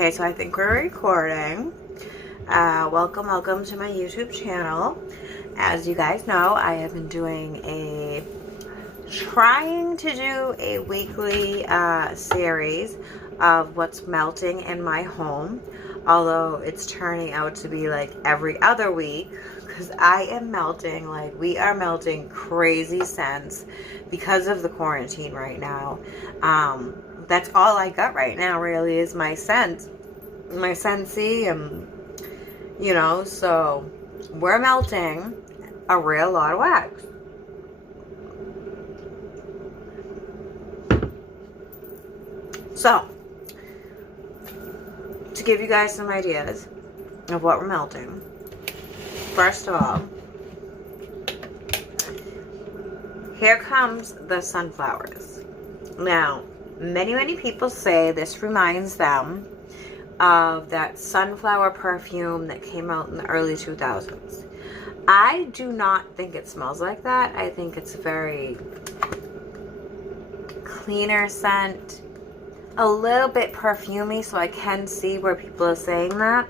Okay, so I think we're recording. Welcome to my YouTube channel. As you guys know, I have been trying to do a weekly series of what's melting in my home. Although it's turning out to be like every other week, because I am melting, like we are melting crazy scents because of the quarantine right now. That's all I got right now really is my scent, my Scentsy, and you know, so we're melting a real lot of wax. So, to give you guys some ideas of what we're melting, first of all, here comes the sunflowers. Now, many people say this reminds them of that sunflower perfume that came out in the early 2000s. I do not think it smells like that. I think it's a very cleaner scent, a little bit perfumey, so I can see where people are saying that,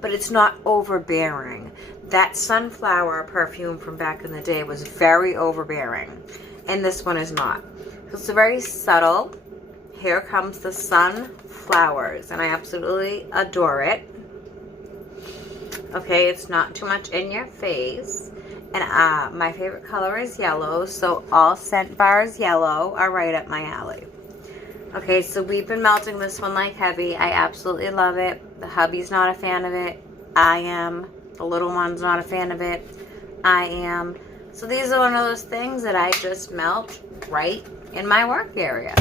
but it's not overbearing. That sunflower perfume from back in the day was very overbearing, and this one is not. It's very subtle. Here comes the sunflowers, and I absolutely adore it. Okay, it's not too much in your face, and my favorite color is yellow, so all scent bars yellow are right up my alley. Okay, so we've been melting this one like heavy. I absolutely love it. The hubby's not a fan of it. I am. The little one's not a fan of it. I am. So these are one of those things that I just melt right in my work area.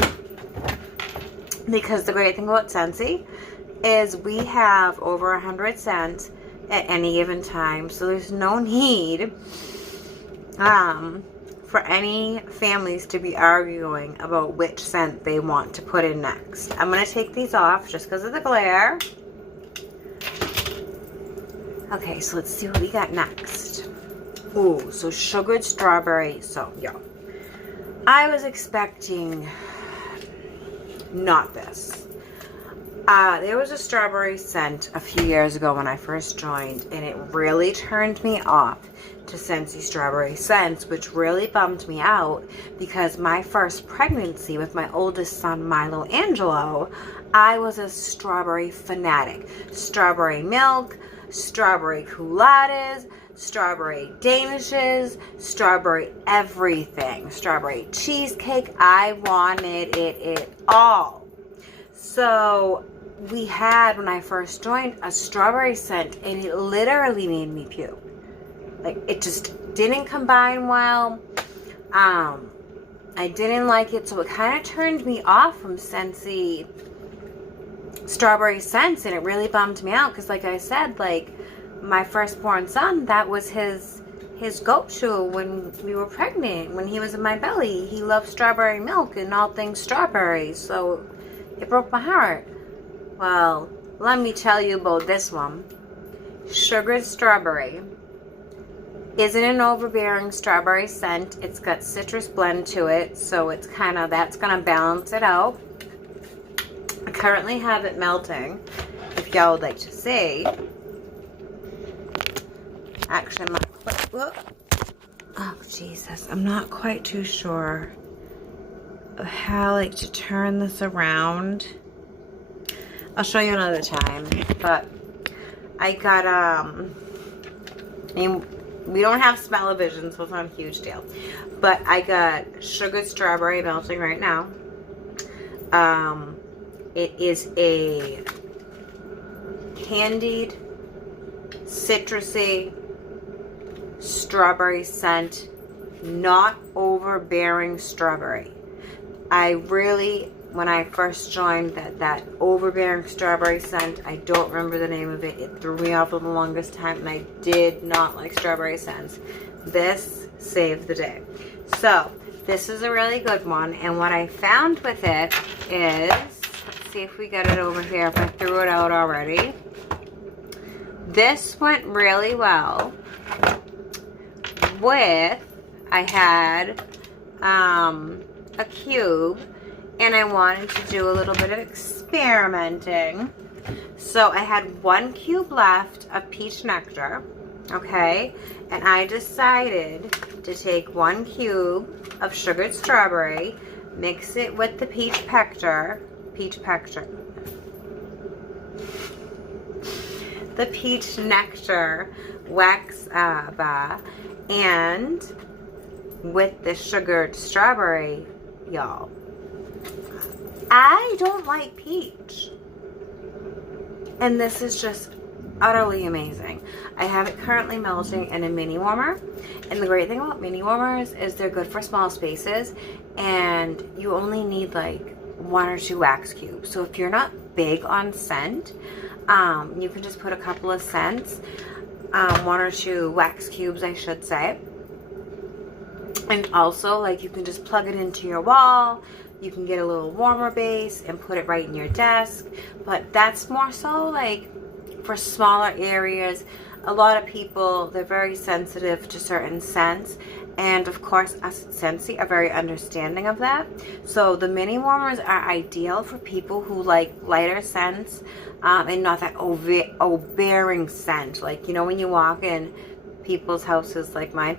Because the great thing about Scentsy is we have over 100 scents at any given time. So there's no need for any families to be arguing about which scent they want to put in next. I'm going to take these off just because of the glare. Okay, so let's see what we got next. Ooh, so sugared strawberry. So, yeah. I was expecting not this. There was a strawberry scent a few years ago when I first joined, and it really turned me off to Scentsy strawberry scents, which really bummed me out because my first pregnancy with my oldest son, Milo Angelo, I was a strawberry fanatic. Strawberry milk, strawberry culottes, strawberry danishes, strawberry everything, strawberry cheesecake. I wanted it all. So we had, when I first joined, a strawberry scent, and it literally made me puke. Like, it just didn't combine well. I didn't like it, so it kind of turned me off from Scentsy strawberry scents, and it really bummed me out because, like I said, like my firstborn son, that was his go-to when we were pregnant, when he was in my belly. He loved strawberry milk and all things strawberry, so it broke my heart. Well, let me tell you about this one. Sugared strawberry isn't an overbearing strawberry scent. It's got citrus blend to it, so it's kind of, that's going to balance it out. I currently have it melting, if y'all would like to see. Actually, I'm not quite, oh Jesus, I'm not quite too sure of how like to turn this around. I'll show you another time, but I got, I mean, we don't have smell-o-vision, so it's not a huge deal, but I got sugared strawberry melting right now. It is a candied, citrusy strawberry scent, not overbearing strawberry. I really, when I first joined, that overbearing strawberry scent, I don't remember the name of it. It threw me off for the longest time, and I did not like strawberry scents. This saved the day. So, this is a really good one, and what I found with it is, let's see if we got it over here, if I threw it out already. This went really well with, I had a cube, and I wanted to do a little bit of experimenting So I had 1 cube left of peach nectar, okay? And I decided to take 1 cube of sugared strawberry, mix it with the peach nectar, the peach nectar wax bar, and with the sugared strawberry, y'all. I don't like peach, and this is just utterly amazing. I have it currently melting in a mini warmer, and the great thing about mini warmers is they're good for small spaces, and you only need like 1 or 2 wax cubes. So if you're not big on scent, you can just put a couple of scents, 1 or 2 wax cubes, I should say. And also, like, you can just plug it into your wall. You can get a little warmer base and put it right in your desk. But that's more so like for smaller areas. A lot of people, they're very sensitive to certain scents. And of course, us at Scentsy are very understanding of that. So the mini warmers are ideal for people who like lighter scents and not that overbearing scent. Like, you know, when you walk in people's houses like mine,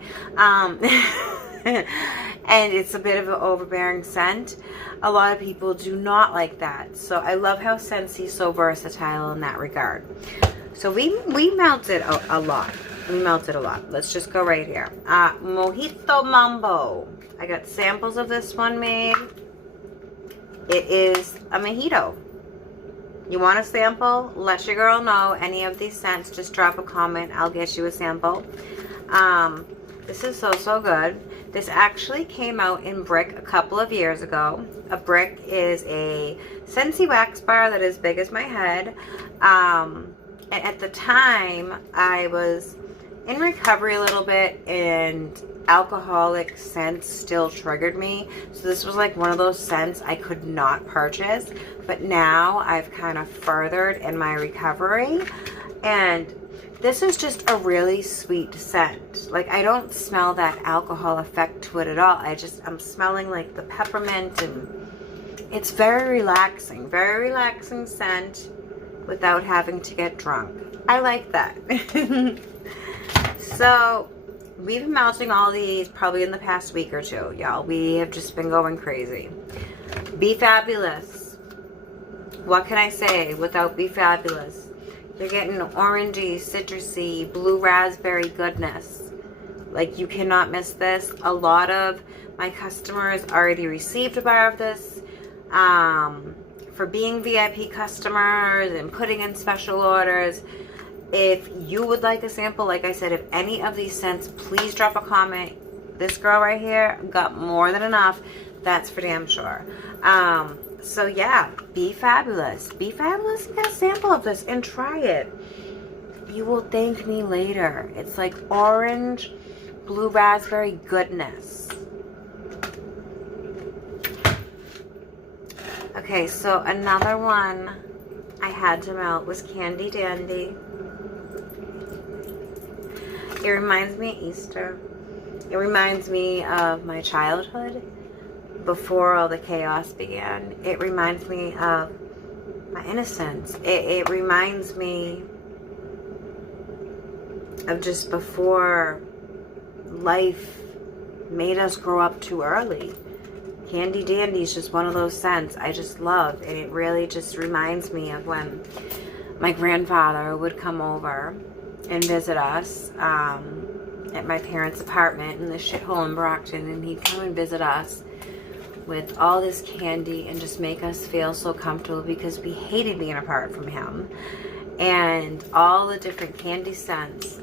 and it's a bit of an overbearing scent. A lot of people do not like that. So I love how Scentsy is so versatile in that regard. So we melted a lot. We melted a lot. Let's just go right here. Mojito Mambo. I got samples of this one made. It is a mojito. You want a sample? Let your girl know. Any of these scents, just drop a comment. I'll get you a sample. This is so good. This actually came out in brick a couple of years ago. A brick is a Scentsy wax bar that is big as my head. And at the time, I was in recovery a little bit, and alcoholic scents still triggered me. So this was like one of those scents I could not purchase. But now I've kind of furthered in my recovery, and this is just a really sweet scent. Like, I don't smell that alcohol effect to it at all. I'm smelling like the peppermint, and it's very relaxing scent without having to get drunk. I like that. So we've been melting all these probably in the past week or two, y'all. We have just been going crazy. Be Fabulous. What can I say without Be Fabulous? You're getting orangey, citrusy, blue raspberry goodness. Like, you cannot miss this. A lot of my customers already received a bar of this for being VIP customers and putting in special orders. If you would like a sample, like I said, if any of these scents, please drop a comment. This girl right here got more than enough. That's for damn sure. So yeah, Be Fabulous. Be Fabulous and get a sample of this and try it. You will thank me later. It's like orange, blue raspberry goodness. Okay, so another one I had to melt was Candy Dandy. It reminds me of Easter. It reminds me of my childhood before all the chaos began. It reminds me of my innocence. It reminds me of just before life made us grow up too early. Candy Dandy is just one of those scents I just love, and it really just reminds me of when my grandfather would come over and visit us at my parents' apartment in the shithole in Brockton, and he'd come and visit us with all this candy and just make us feel so comfortable because we hated being apart from him. And all the different candy scents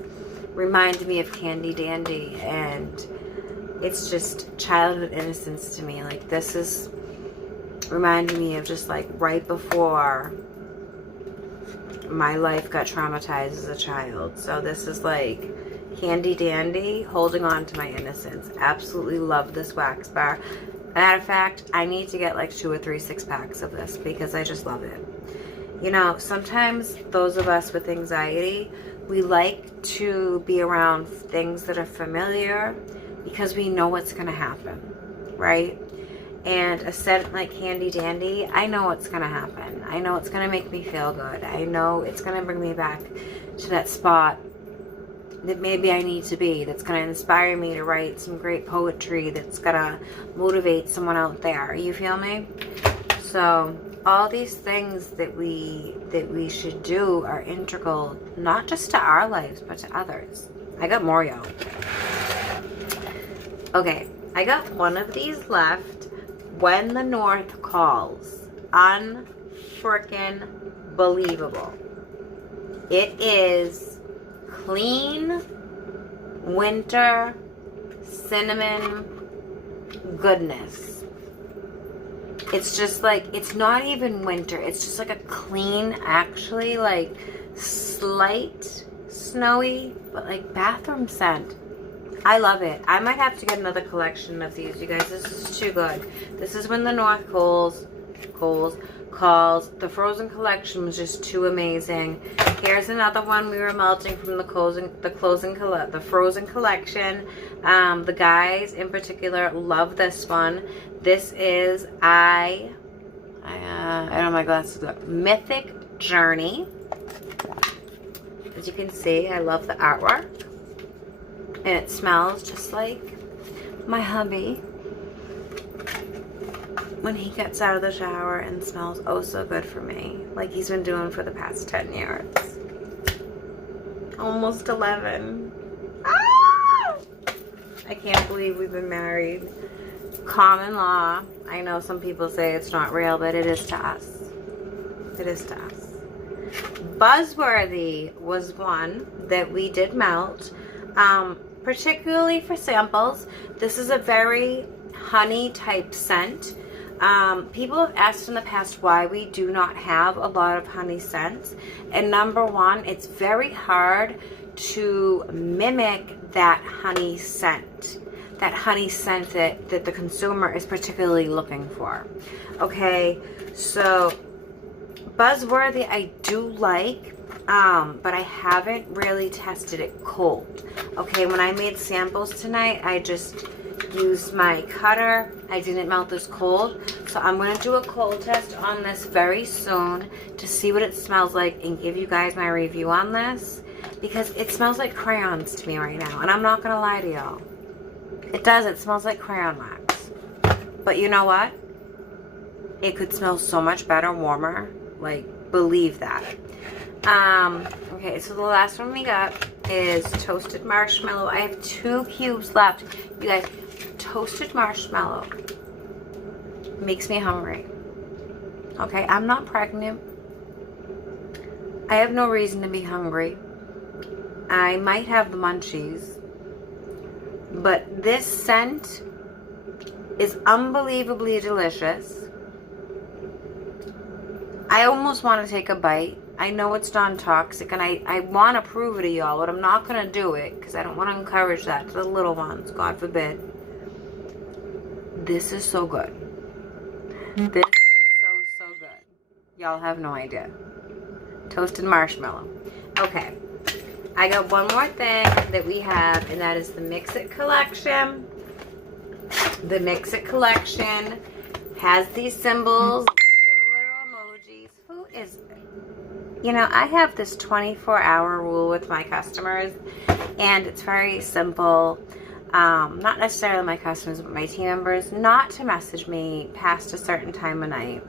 remind me of Candy Dandy, and it's just childhood innocence to me. Like, this is reminding me of just like right before my life got traumatized as a child. So this is like Candy Dandy, holding on to my innocence. Absolutely love this wax bar. Matter of fact, I need to get like 2 or 3 6-packs of this because I just love it. You know, sometimes those of us with anxiety, we like to be around things that are familiar because we know what's going to happen, right? and a scent like Handy Dandy, I know what's going to happen. I know it's going to make me feel good. I know it's going to bring me back to that spot that maybe I need to be, that's going to inspire me to write some great poetry, that's going to motivate someone out there. You feel me? So all these things that we should do are integral, not just to our lives, but to others. I got more, y'all. Okay, I got one of these left. When the North Calls. Unfrickin' believable. It is clean winter cinnamon goodness. It's just like, it's not even winter. It's just like a clean, actually like slight snowy, but like bathroom scent. I love it. I might have to get another collection of these, you guys. This is too good. This is When the North Calls. The Frozen collection was just too amazing. Here's another one we were melting from the Frozen collection. The guys in particular love this one. This is I don't have my glasses up. Mythic Journey. As you can see, I love the artwork. And it smells just like my hubby when he gets out of the shower and smells oh so good for me, like he's been doing for the past 10 years. Almost 11. Ah! I can't believe we've been married. Common law. I know some people say it's not real, but it is to us. It is to us. Buzzworthy was one that we did melt. Particularly for samples. This is a very honey type scent. People have asked in the past why we do not have a lot of honey scents. And number one, it's very hard to mimic that honey scent. That honey scent that the consumer is particularly looking for. Okay, so Buzzworthy I do like. But I haven't really tested it cold. Okay, when I made samples tonight, I just used my cutter. I didn't melt this cold. So I'm going to do a cold test on this very soon to see what it smells like and give you guys my review on this. Because it smells like crayons to me right now. And I'm not going to lie to y'all. It does. It smells like crayon wax. But you know what? It could smell so much better, warmer. Like, believe that. Okay, so the last one we got is toasted marshmallow. I have 2 cubes left. You guys, toasted marshmallow makes me hungry. Okay, I'm not pregnant. I have no reason to be hungry. I might have the munchies. But this scent is unbelievably delicious. I almost want to take a bite. I know it's non-toxic, and I want to prove it to y'all, but I'm not going to do it because I don't want to encourage that to the little ones, God forbid. This is so good. This is so good. Y'all have no idea. Toasted marshmallow. Okay. I got one more thing that we have, and that is the Mix It collection. The Mix It collection has these symbols, similar emojis. Who is it? You know, I have this 24-hour rule with my customers, and it's very simple. Not necessarily my customers, but my team members, not to message me past a certain time of night.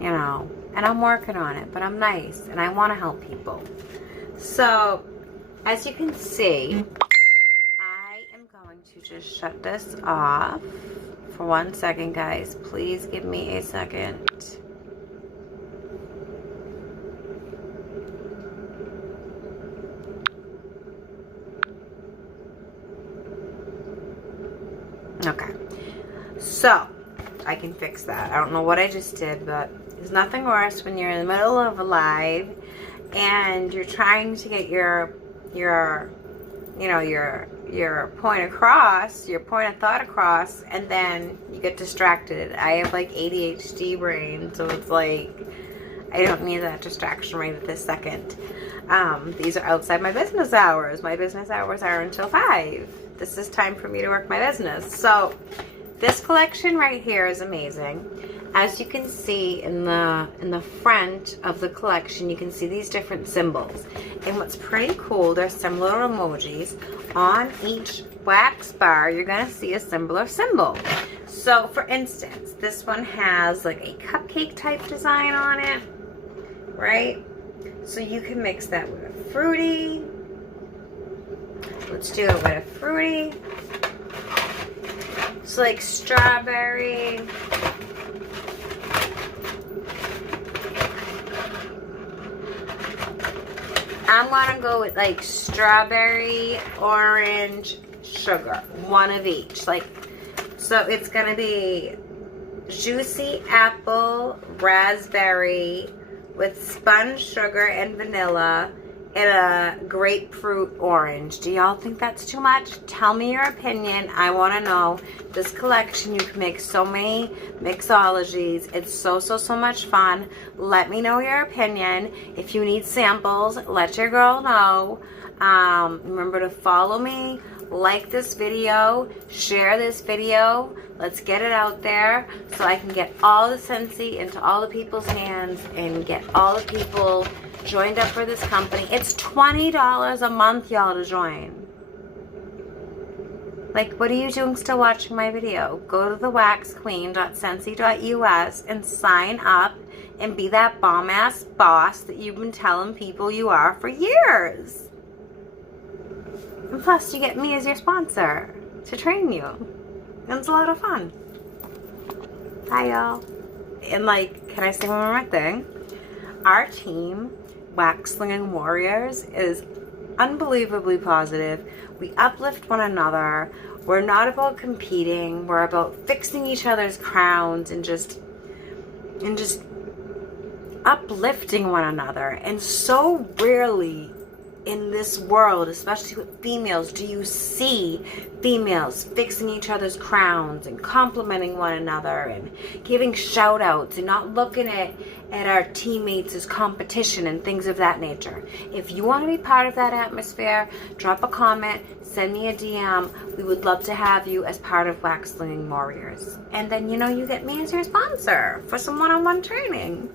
You know, and I'm working on it, but I'm nice, and I want to help people. So, as you can see, I am going to just shut this off for 1 second, guys. Please give me a second. Okay, so I can fix that. I don't know what I just did, but there's nothing worse when you're in the middle of a live and you're trying to get your point across, your point of thought across, and then you get distracted. I have like ADHD brain, so it's like I don't need that distraction right at this second. These are outside my business hours. My business hours are until 5. This is time for me to work my business. So This collection right here is amazing. As you can see in the front of the collection, you can see these different symbols. And what's pretty cool, they're similar emojis. On each wax bar, you're gonna see a similar symbol. So for instance, this one has like a cupcake type design on it, right? So you can mix that with a fruity. Let's do it with a fruity. So like strawberry. I'm gonna go with like strawberry, orange, sugar, one of each. Like, so it's gonna be juicy apple, raspberry with spun sugar and vanilla, and a grapefruit orange. Do y'all think that's too much? Tell me your opinion. I want to know. This collection, you can make so many mixologies. It's so much fun. Let me know your opinion. If you need samples, let your girl know. Remember to follow me, like this video, share this video. Let's get it out there so I can get all the Scentsy into all the people's hands and get all the people joined up for this company. It's $20 a month, y'all, to join. Like, what are you doing still watching my video? Go to thewaxqueen.scentsy.us and sign up and be that bomb-ass boss that you've been telling people you are for years. And plus, you get me as your sponsor to train you. And it's a lot of fun. Bye, y'all. And, like, can I say one more thing? Our team, Wax Slinging Warriors, is unbelievably positive. We uplift one another. We're not about competing. We're about fixing each other's crowns and just uplifting one another. And so rarely in this world, especially with females, do you see females fixing each other's crowns and complimenting one another and giving shout outs and not looking at our teammates as competition and things of that nature. If you want to be part of that atmosphere, drop a comment, send me a DM. We would love to have you as part of Wax Slinging Warriors. And then, you know, you get me as your sponsor for some one-on-one training.